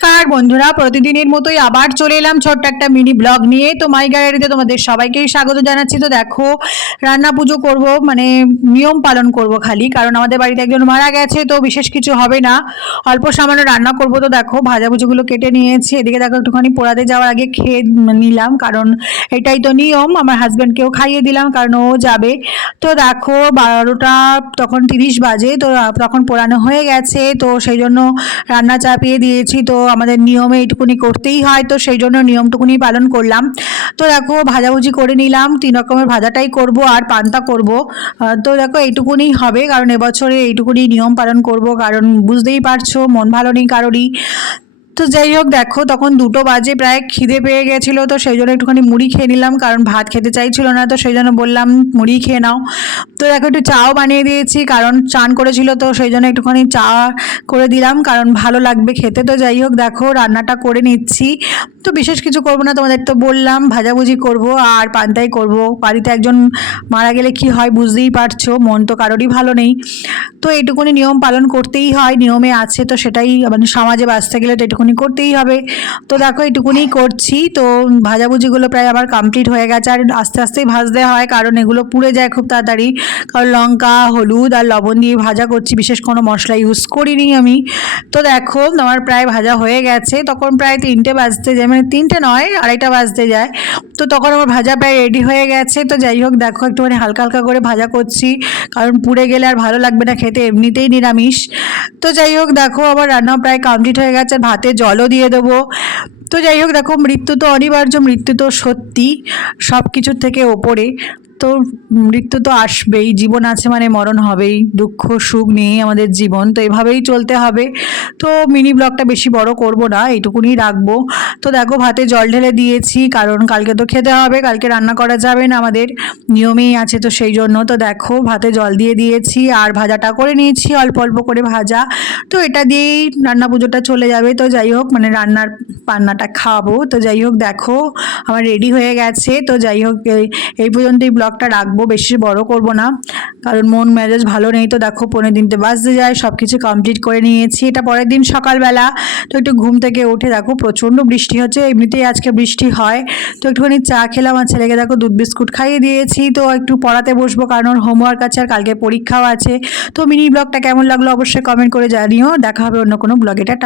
নমস্কার, বন্ধুরা, প্রতিদিনের মতোই আবার চলে এলাম ছোট্ট একটা মিনি ব্লগ নিয়ে। তো মাই গ্যালারিতে তোমাদের সবাইকেই স্বাগত জানাচ্ছি। তো দেখো, রান্না পুজো করব মানে নিয়ম পালন করব খালি, কারণ আমাদের বাড়িতে একজন মারা গেছে, তো বিশেষ কিছু হবে না। অল্প সামান্য রান্না করব। তো দেখো ভাজাভুজিগুলো কেটে নিয়েছি। এদিকে দেখো, একটুখানি পোড়াতে যাওয়ার আগে খেয়ে নিলাম, কারণ এটাই তো নিয়ম। আমার হাজব্যান্ডকেও খাইয়ে দিলাম, কারণ ও যাবে। তো দেখো, বারোটা, তখন তিরিশ বাজে, তো তখন পোড়ানো হয়ে গেছে, তো সেই জন্য রান্না চাপিয়ে দিয়েছি। তো আমাদের নিয়মে এইটুকুনি করতেই হয়, তো সেই জন্য নিয়মটুকুনি পালন করলাম। তো দেখো, ভাজাভুজি করে নিলাম, তিন রকমের ভাজাটাই করব আর পান্তা করব। তো দেখো, এইটুকুনি হবে, কারণ এবছরে এইটুকুনি নিয়ম পালন করব, কারণ বুঝতেই পারছ, মন ভালো নেই কারোরই। তো যাই হোক, দেখো, তখন দুটো বাজে, প্রায় খিদে পেয়ে গেছিল, তো সেই জন্য একটুখানি মুড়ি খেয়ে নিলাম, কারণ ভাত খেতে চাইছিল না, তো সেই জন্য বললাম, মুড়ি খেয়ে নাও। তো দেখো, একটু চাও বানিয়ে দিয়েছি, কারণ চান করেছিল, তো সেই জন্য একটুখানি চা করে দিলাম, কারণ ভালো লাগবে খেতে। তো যাই হোক, দেখো, রান্নাটা করে নিচ্ছি। তো বিশেষ কিছু করব না, তোমাদের তো বললাম, ভাজাভুজি করব আর পান্তাই করব। বাড়িতে একজন মারা গেলে কি হয় বুঝতেই পারছ, মন তো কারোরই ভালো নেই। তো এইটুকুনি নিয়ম পালন করতেই হয়, নিয়মে আছে, তো সেটাই মানে সমাজে বাঁচতে গেলে তো এটুকুনি করতেই হবে। তো দেখো এইটুকুনি করছি। তো ভাজাভুজিগুলো প্রায় আমার কমপ্লিট হয়ে গেছে। আর আস্তে আস্তেই ভাজতে হয়, কারণ এগুলো পুড়ে যায় খুব তাড়াতাড়ি। কারণ লঙ্কা, হলুদ আর লবণ দিয়ে ভাজা করছি। বিশেষ কোনো মশলা ইউজ করিনি আমি। তো দেখো, আমার প্রায় ভাজা হয়ে গেছে। তখন প্রায় তিনটে বাজতে যায় মানে তিনটে নয়, আড়াইটা বাজতে যায়। তো তখন আমার ভাজা প্রায় রেডি হয়ে গেছে। তো যাই হোক, দেখো একটুখানি হালকা হালকা করে ভাজা করছি। কারণ পুড়ে গেলে আর ভালো লাগবে না, খেতে এমনিতেই নিরামিষ। তো যাই হোক, দেখো আমার রান্না প্রায় কমপ্লিট হয়ে গেছে। ভাতে জলও দিয়ে দেবো। তো যাই হোক, দেখো মৃত্যু তো অনিবার্য, মৃত্যু তো সত্যি সব কিছুর থেকে ওপরে। তো মৃত্যু তো আসবেই, জীবন আছে মানে মরণ হবেই, দুঃখ, সুখ নিয়েই আমাদের জীবন, তো এভাবেই চলতে হবে। তো মিনি ব্লগটা বেশি বড় করব না, এইটুকুনি রাখব। তো দেখো, ভাতে জল ঢেলে দিয়েছি, কারণ কালকে তো খেতে হবে, কালকে রান্না করা যাবে না আমাদের, নিয়মেই আছে তো সেই জন্য। তো দেখো, ভাতে জল দিয়ে দিয়েছি, আর ভাজাটা করে নিয়েছি, অল্প অল্প করে ভাজা। তো এটা দিয়েই রান্না পুজোটা চলে যাবে, তো যাই হোক মানে রান্নার পান্নাটা খাব। তো যাই হোক, দেখো, আমার রেডি হয়ে গেছে, তো যাই হোক, এই- পর্যন্ত এই ব্লগটা রাখব, বেশি বড় করব না। কারণ মন, মেজাজ ভালো নেই তো দেখো, পনেরো দিনতে বাজতে যায় সব কিছু কমপ্লিট করে নিয়েছি। এটা পরের দিন সকালবেলা। তো একটু ঘুম থেকে উঠে দেখো, প্রচণ্ড বৃষ্টি হচ্ছে, এমনিতেই আজকে বৃষ্টি হয়। তো একটুখানি চা খেলাম, আর ছেলেকে দেখো দুধ বিস্কুট খাইয়ে দিয়েছি। তো একটু পড়াতে বসবো, কারণ ওর হোমওয়ার্ক আছে, আর কালকে পরীক্ষাও আছে। তো মিনি ব্লগটা কেমন লাগল অবশ্যই কমেন্ট করে জানিও। দেখা হবে অন্য কোনো ব্লগে। টাটা।